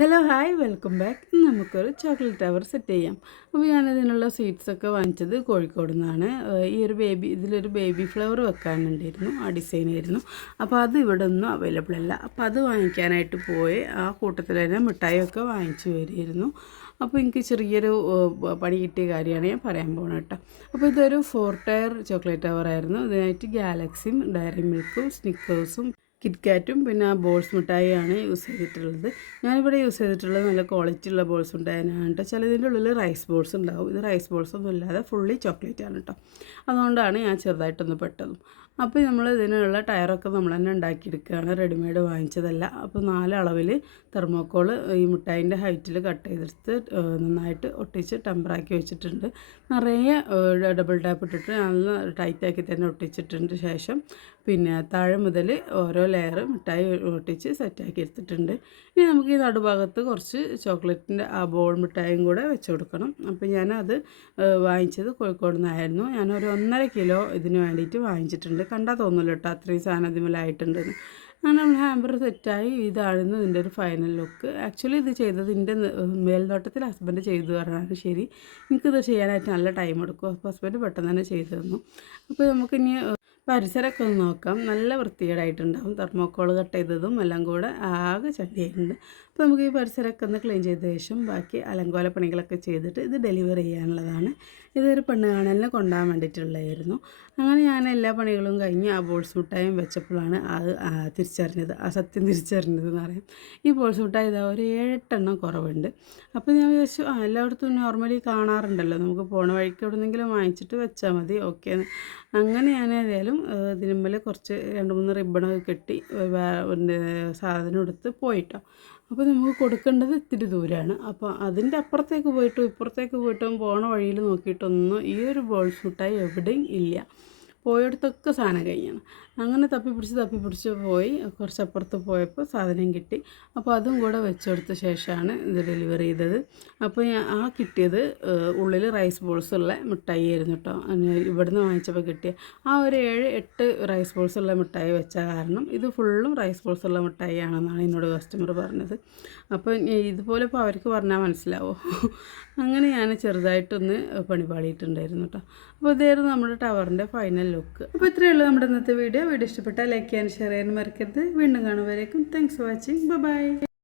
Hello hi welcome back. ഇന്ന് നമുക്കൊരു chocolate tower set ചെയ്യാം. അപ്പോൾ ഞാനതിനുള്ള സ്വീറ്റ്സൊക്കെ വാങ്ങിച്ചത് കോഴിക്കോട് നിന്നാണ്. ഈ ഒരു ബേബി ഇതിലൊരു ബേബി ഫ്ലവർ വെക്കാനുണ്ടായിരുന്നു ആ ഡിസൈൻ ആയിരുന്നു. അപ്പോൾ അത് ഇവിടെ ഒന്നും അവൈലബിൾ അല്ല. അപ്പോൾ അത് വാങ്ങിക്കാനായിട്ട് പോയി ആ കൂട്ടത്തിൽ തന്നെ മിഠായിയൊക്കെ വാങ്ങിച്ചു വരികയായിരുന്നു. അപ്പോൾ എനിക്ക് ചെറിയൊരു പണി കിട്ടിയ കാര്യമാണ് ഞാൻ പറയാൻ പോകുന്നത് കേട്ടോ. അപ്പോൾ ഇതൊരു ഫോർ ടയർ ചോക്ലേറ്റ് ടവർ ആയിരുന്നു. ഇതിനായിട്ട് ഗാലക്സിയും ഡയറി മിൽക്കും സ്നിക്കേഴ്സും കിറ്റ്കാറ്റും പിന്നെ ആ ബോൾസ് മിഠായിയാണ് യൂസ് ചെയ്തിട്ടുള്ളത്. ഞാനിവിടെ യൂസ് ചെയ്തിട്ടുള്ളത് നല്ല ക്വാളിറ്റി ഉള്ള ബോൾസ് മിഠായിനാണ് കേട്ടോ. ചിലതിന്റെ ഉള്ളിൽ റൈസ് ബോൾസ് ഉണ്ടാവും. ഇത് റൈസ് ബോൾസ് ഒന്നും ഇല്ലാതെ ഫുള്ളി ചോക്ലേറ്റ് ആണ് കേട്ടോ. അതുകൊണ്ടാണ് ഞാൻ ചെറുതായിട്ടൊന്ന് പെട്ടതും. അപ്പോൾ നമ്മൾ ഇതിനുള്ള ടയറൊക്കെ നമ്മൾ തന്നെ ഉണ്ടാക്കിയെടുക്കുകയാണ്. റെഡിമെയ്ഡ് വാങ്ങിച്ചതല്ല. അപ്പോൾ നാല് തെർമോക്കോൾ ഈ മിഠായിന്റെ ഹൈറ്റിൽ കട്ട് ചെയ്തെടുത്ത് നന്നായിട്ട് ഒട്ടിച്ച് ടെമ്പറാക്കി വെച്ചിട്ടുണ്ട്. നിറയെ ഡബിൾ ടാപ്പ് ഇട്ടിട്ട് നല്ല ടൈറ്റാക്കി തന്നെ ഒട്ടിച്ചിട്ടുണ്ട് ശേഷം. പിന്നെ താഴെ മുതൽ ഓരോ ലെയർ മിഠായി ഒട്ടിച്ച് സെറ്റാക്കി എടുത്തിട്ടുണ്ട്. ഇനി നമുക്ക് ഈ നടുഭാഗത്ത് കുറച്ച് ചോക്ലേറ്റിന്റെ ആ ബോൾ മിഠായും കൂടെ വെച്ച് കൊടുക്കണം. അപ്പോൾ ഞാനത് വാങ്ങിച്ചത് കോഴിക്കോട് നിന്നായിരുന്നു. ഞാനൊരു ഒന്നര കിലോ ഇതിന് വേണ്ടിയിട്ട് വാങ്ങിച്ചിട്ടുണ്ട്. കണ്ടാൽ തോന്നില്ല കേട്ടോ അത്രയും സാധനം അതിമേലായിട്ടുണ്ടെന്ന് അങ്ങനെ നമ്മൾ ഹാമ്പർ സെറ്റായി ഇതായിരുന്നു ഇതിന്റെ ഒരു ഫൈനൽ ലുക്ക്. ആക്ച്വലി ഇത് ചെയ്തത് ഇതിന്റെ മേൽനോട്ടത്തിൽ ഹസ്ബൻഡ് ചെയ്തു പറഞ്ഞാണ് ശരി. എനിക്കിത് ചെയ്യാനായിട്ട് നല്ല ടൈം എടുക്കും അപ്പോൾ ഹസ്ബൻഡ് പെട്ടെന്ന് തന്നെ ചെയ്തു തന്നു. അപ്പോൾ നമുക്കിനി പരിസരമൊക്കെ ഒന്ന് നോക്കാം. നല്ല വൃത്തികേടായിട്ടുണ്ടാവും. തെർമോക്കോൾ കട്ട് ചെയ്തതും എല്ലാം കൂടെ ആകെ ചണ്ടിയായിട്ടുണ്ട് അപ്പോൾ നമുക്ക് ഈ പരിസരമൊക്കെ ഒന്ന് ക്ലീൻ ചെയ്ത ശേഷം ബാക്കി അലങ്കോല പണികളൊക്കെ ചെയ്തിട്ട് ഇത് ഡെലിവറി ചെയ്യാനുള്ളതാണ്. ഇതൊരു പെണ്ണ് കാണലിനെ കൊണ്ടുപോകാൻ വേണ്ടിയിട്ടുള്ളതായിരുന്നു. അങ്ങനെ ഞാൻ എല്ലാ പണികളും കഴിഞ്ഞ് ആ ബോൾസ് മുട്ടായും വെച്ചപ്പോഴാണ് അത് തിരിച്ചറിഞ്ഞത്. ആ സത്യം തിരിച്ചറിഞ്ഞത് എന്ന് പറയാം. ഈ ബോൾസ് മിഠായി ഇതാ ഒരു ഏഴെട്ടെണ്ണം കുറവുണ്ട്. അപ്പോൾ ഞാൻ വിചാരിച്ചു ആ എല്ലായിടത്തും നോർമലി കാണാറുണ്ടല്ലോ. നമുക്ക് പോണ വഴിക്ക് എവിടെന്നെങ്കിലും വാങ്ങിച്ചിട്ട് വെച്ചാൽ മതി. ഓക്കെ അങ്ങനെ ഞാൻ ഏതായാലും ഇതിനുമ്പിൽ കുറച്ച് രണ്ട് മൂന്ന് റിബണൊക്കെ കെട്ടി സാധനം എടുത്ത് പോയിട്ടോ. അപ്പോൾ നമുക്ക് കൊടുക്കേണ്ടത് ഇത്തിരി ദൂരമാണ് അപ്പോൾ അതിന്റെ അപ്പുറത്തേക്ക് പോയിട്ടും ഇപ്പുറത്തേക്ക് പോയിട്ടും പോണ വഴിയിൽ നോക്കിയിട്ടൊന്നും ഈ ഒരു ബോൾ ഷൂട്ടായി എവിടെയും ഇല്ല. പോയിടത്തൊക്കെ സാധനം കഴിഞ്ഞാണ് അങ്ങനെ തപ്പിപ്പിടിച്ച് തപ്പിപ്പിടിച്ച് പോയി. കുറച്ചപ്പുറത്ത് പോയപ്പോൾ സാധനം കിട്ടി. അപ്പോൾ അതും കൂടെ വെച്ചെടുത്ത ശേഷമാണ് ഇത് ഡെലിവറി ചെയ്തത്. അപ്പോൾ ആ കിട്ടിയത് ഉള്ളിൽ റൈസ് ബോൾസ് ഉള്ള മിഠായി ആയിരുന്നു കേട്ടോ. ഇവിടുന്ന് വാങ്ങിച്ചപ്പോൾ കിട്ടിയ ആ ഒരു ഏഴ് എട്ട് റൈസ് ബോൾസ് ഉള്ള മിഠായി വെച്ച കാരണം ഇത് ഫുള്ളും റൈസ് ബോൾസ് ഉള്ള മിഠായി ആണെന്നാണ് എന്നോട് കസ്റ്റമർ പറഞ്ഞത്. അപ്പോൾ ഇതുപോലെ ഇപ്പോൾ അവർക്ക് പറഞ്ഞാൽ മനസ്സിലാവോ? അങ്ങനെ ഞാൻ ചെറുതായിട്ടൊന്ന് പണിപാളിയിട്ടുണ്ടായിരുന്നു കേട്ടോ. അപ്പോൾ ഇതായിരുന്നു നമ്മുടെ ടവറിന്റെ ഫൈനൽ ലുക്ക് അപ്പോൾ ഇത്രയേ ഉള്ളൂ നമ്മുടെ ഇന്നത്തെ വീഡിയോ വീഡിയോ ഇഷ്ടപ്പെട്ടാൽ ലൈക്ക് ചെയ്യാൻ ഷെയർ ചെയ്യാൻ മറക്കരുത്. വീണ്ടും കാണുമ്പോഴേക്കും താങ്ക്സ് ഫോർ വാച്ചിങ് ബൈ